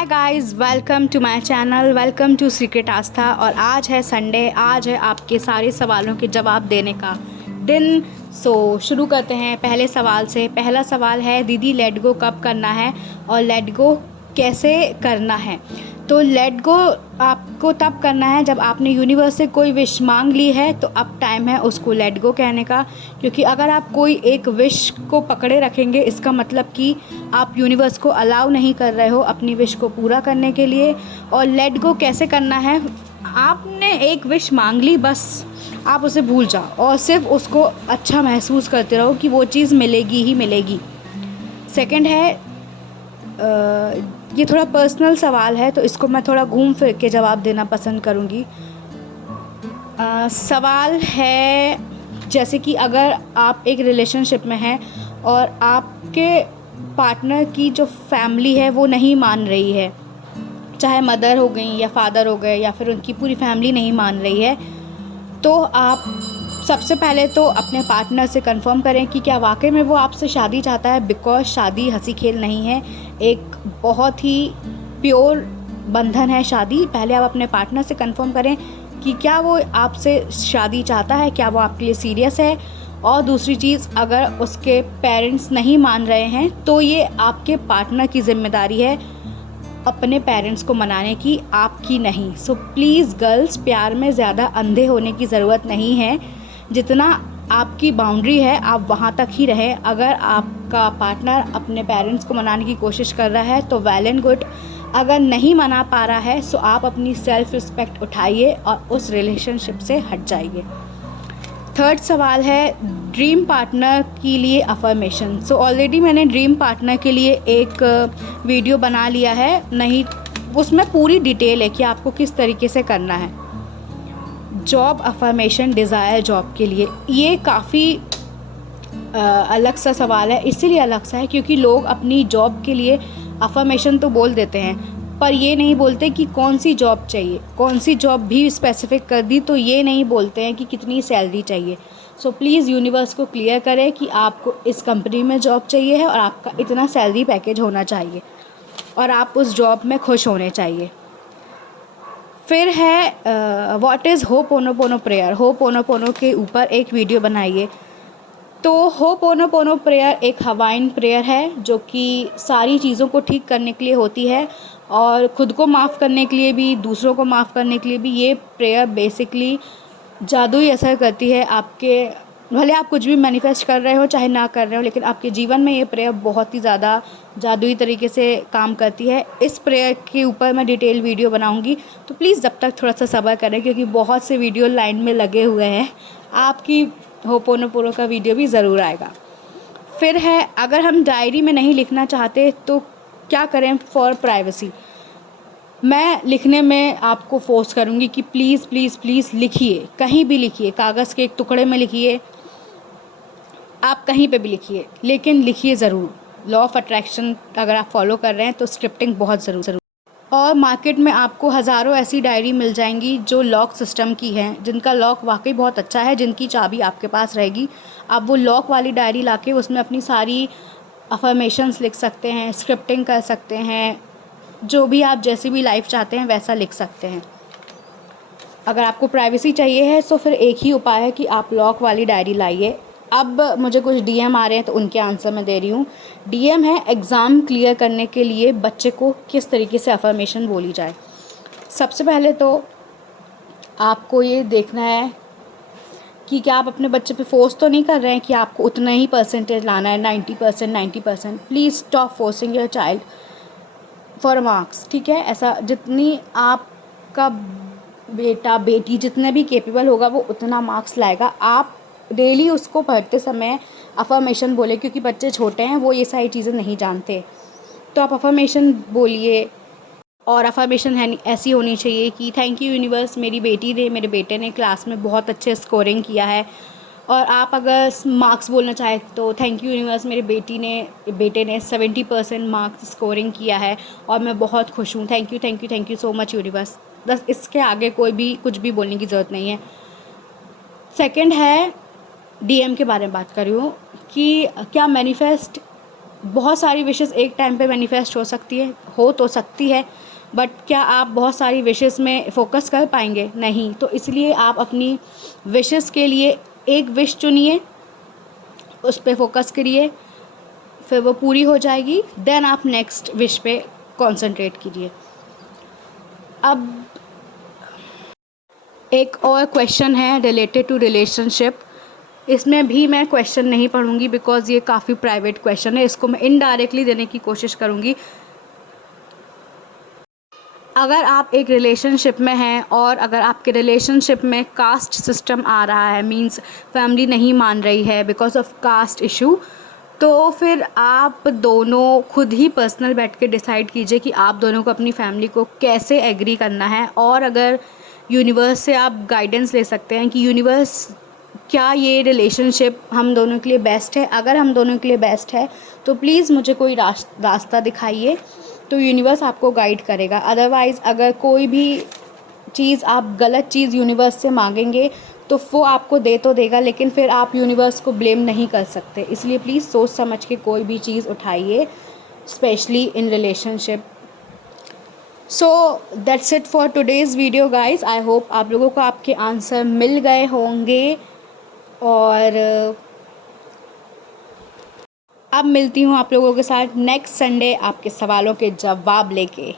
Hi guys, welcome to my channel, welcome to secret Aastha. और आज है संडे, आज है आपके सारे सवालों के जवाब देने का दिन। शुरू करते हैं पहले सवाल से। पहला सवाल है, दीदी लेट गो कब करना है और लेट गो कैसे करना है? तो लेट गो आपको तब करना है जब आपने यूनिवर्स से कोई विश मांग ली है, तो अब टाइम है उसको लेट गो कहने का। क्योंकि अगर आप कोई एक विश को पकड़े रखेंगे, इसका मतलब कि आप यूनिवर्स को अलाउ नहीं कर रहे हो अपनी विश को पूरा करने के लिए। और लेट गो कैसे करना है? आपने एक विश मांग ली, बस आप उसे भूल जाओ और सिर्फ उसको अच्छा महसूस करते रहो कि वो चीज़ मिलेगी ही मिलेगी। सेकंड है, ये थोड़ा पर्सनल सवाल है, तो इसको मैं थोड़ा घूम फिर के जवाब देना पसंद करूँगी। सवाल है, जैसे कि अगर आप एक रिलेशनशिप में हैं और आपके पार्टनर की जो फैमिली है वो नहीं मान रही है, चाहे मदर हो गई या फादर हो गए या फिर उनकी पूरी फैमिली नहीं मान रही है, तो आप सबसे पहले तो अपने पार्टनर से कंफर्म करें कि क्या वाकई में वो आपसे शादी चाहता है। बिकॉज शादी हंसी खेल नहीं है, एक बहुत ही प्योर बंधन है शादी। पहले आप अपने पार्टनर से कंफर्म करें कि क्या वो आपसे शादी चाहता है, क्या वो आपके लिए सीरियस है। और दूसरी चीज़, अगर उसके पेरेंट्स नहीं मान रहे हैं तो ये आपके पार्टनर की ज़िम्मेदारी है अपने पेरेंट्स को मनाने की, आपकी नहीं। सो प्लीज़ गर्ल्स, प्यार में ज़्यादा अंधे होने की ज़रूरत नहीं है। जितना आपकी बाउंड्री है आप वहाँ तक ही रहें। अगर आपका पार्टनर अपने पेरेंट्स को मनाने की कोशिश कर रहा है तो वेल एंड गुड। अगर नहीं मना पा रहा है सो आप अपनी सेल्फ़ रिस्पेक्ट उठाइए और उस रिलेशनशिप से हट जाइए। थर्ड सवाल है, ड्रीम पार्टनर के लिए अफर्मेशन। ऑलरेडी मैंने ड्रीम पार्टनर के लिए एक वीडियो बना लिया है, नहीं उसमें पूरी डिटेल है कि आपको किस तरीके से करना है। जॉब अफर्मेशन, डिज़ायर जॉब के लिए ये काफ़ी अलग सा सवाल है। इसीलिए अलग सा है क्योंकि लोग अपनी जॉब के लिए अफर्मेशन तो बोल देते हैं, पर ये नहीं बोलते कि कौन सी जॉब चाहिए। कौन सी जॉब भी स्पेसिफिक कर दी तो ये नहीं बोलते हैं कि कितनी सैलरी चाहिए। प्लीज़ यूनिवर्स को क्लियर करें कि आपको इस कंपनी में जॉब चाहिए है और आपका इतना सैलरी पैकेज होना चाहिए और आप उस जॉब में खुश होने चाहिए। फिर है what is ho'oponopono prayer. Ho'oponopono के ऊपर एक वीडियो बनाइए। तो होपोनोपोनो प्रेयर एक हवाइन प्रेयर है जो कि सारी चीज़ों को ठीक करने के लिए होती है और ख़ुद को माफ़ करने के लिए भी, दूसरों को माफ़ करने के लिए भी। ये प्रेयर बेसिकली जादुई असर करती है आपके, भले आप कुछ भी मैनिफेस्ट कर रहे हो चाहे ना कर रहे हो, लेकिन आपके जीवन में ये प्रेयर बहुत ही ज़्यादा जादुई तरीके से काम करती है। इस प्रेयर के ऊपर मैं डिटेल वीडियो बनाऊंगी, तो प्लीज़ जब तक थोड़ा सा सब्र करें क्योंकि बहुत से वीडियो लाइन में लगे हुए हैं। आपकी होपोनोपोनो का वीडियो भी ज़रूर आएगा। फिर है, अगर हम डायरी में नहीं लिखना चाहते तो क्या करें फॉर प्राइवेसी। मैं लिखने में आपको फोर्स करूँगी कि प्लीज़ प्लीज़ प्लीज़ लिखिए, कहीं भी लिखिए, कागज़ के एक टुकड़े में लिखिए, आप कहीं पे भी लिखिए, लेकिन लिखिए ज़रूर। लॉ ऑफ अट्रैक्शन अगर आप फॉलो कर रहे हैं तो स्क्रिप्टिंग बहुत ज़रूर। और मार्केट में आपको हज़ारों ऐसी डायरी मिल जाएंगी जो लॉक सिस्टम की हैं, जिनका लॉक वाकई बहुत अच्छा है, जिनकी चाबी आपके पास रहेगी। आप वो लॉक वाली डायरी लाके उसमें अपनी सारी अफर्मेशंस लिख सकते हैं, स्क्रिप्टिंग कर सकते हैं, जो भी आप जैसी भी लाइफ चाहते हैं वैसा लिख सकते हैं। अगर आपको प्राइवेसी चाहिए है तो फिर एक ही उपाय है कि आप लॉक वाली डायरी लाइए। अब मुझे कुछ डीएम आ रहे हैं तो उनके आंसर मैं दे रही हूँ। डीएम है, एग्ज़ाम क्लियर करने के लिए बच्चे को किस तरीके से अफर्मेशन बोली जाए। सबसे पहले तो आपको ये देखना है कि क्या आप अपने बच्चे पे फोर्स तो नहीं कर रहे हैं कि आपको उतना ही परसेंटेज लाना है, 90%, 90%। Please stop forcing your child for marks, ठीक है। ऐसा जितनी आपका बेटा बेटी जितने भी केपेबल होगा वो उतना मार्क्स लाएगा। आप डेली उसको पढ़ते समय अफर्मेशन बोले, क्योंकि बच्चे छोटे हैं, वो ये सारी चीज़ें नहीं जानते। तो आप अफर्मेशन बोलिए। और अफर्मेशन है ऐसी होनी चाहिए कि थैंक यू यूनिवर्स, मेरी बेटी ने, मेरे बेटे ने क्लास में बहुत अच्छे स्कोरिंग किया है। और आप अगर मार्क्स बोलना चाहें तो थैंक यू यूनिवर्स, मेरे बेटे ने 70% मार्क्स स्कोरिंग किया है और मैं बहुत खुश हूँ। Thank you thank you thank you so much universe. बस इसके आगे कोई भी कुछ भी बोलने की ज़रूरत नहीं है। सेकंड है, डीएम के बारे में बात कर रही हूँ कि क्या मैनिफेस्ट बहुत सारी विशेस एक टाइम पे मैनिफेस्ट हो तो सकती है, बट क्या आप बहुत सारी विशेस में फ़ोकस कर पाएंगे? नहीं। तो इसलिए आप अपनी विशेस के लिए एक विश चुनिए, उस पे फ़ोकस करिए, फिर वो पूरी हो जाएगी, देन आप नेक्स्ट विश पे कंसंट्रेट कीजिए। अब एक और क्वेश्चन है रिलेटेड टू रिलेशनशिप। इसमें भी मैं क्वेश्चन नहीं पढ़ूंगी बिकॉज़ ये काफ़ी प्राइवेट क्वेश्चन है, इसको मैं इनडायरेक्टली देने की कोशिश करूँगी। अगर आप एक रिलेशनशिप में हैं और अगर आपके रिलेशनशिप में कास्ट सिस्टम आ रहा है, मींस फैमिली नहीं मान रही है बिकॉज ऑफ कास्ट इशू, तो फिर आप दोनों खुद ही पर्सनल बैठ के डिसाइड कीजिए कि आप दोनों को अपनी फैमिली को कैसे एग्री करना है। और अगर यूनिवर्स से आप गाइडेंस ले सकते हैं कि यूनिवर्स, क्या ये रिलेशनशिप हम दोनों के लिए बेस्ट है? अगर हम दोनों के लिए बेस्ट है तो प्लीज़ मुझे कोई रास्ता दिखाइए, तो यूनिवर्स आपको गाइड करेगा। अदरवाइज़ अगर कोई भी चीज़ आप गलत चीज़ यूनिवर्स से मांगेंगे तो वो आपको दे तो देगा, लेकिन फिर आप यूनिवर्स को ब्लेम नहीं कर सकते। इसलिए प्लीज़ सोच समझ के कोई भी चीज़ उठाइए, specially in relationship. So that's it for today's video guys. I hope आप लोगों को आपके आंसर मिल गए होंगे, और अब मिलती हूँ आप लोगों के साथ नेक्स्ट संडे आपके सवालों के जवाब लेके।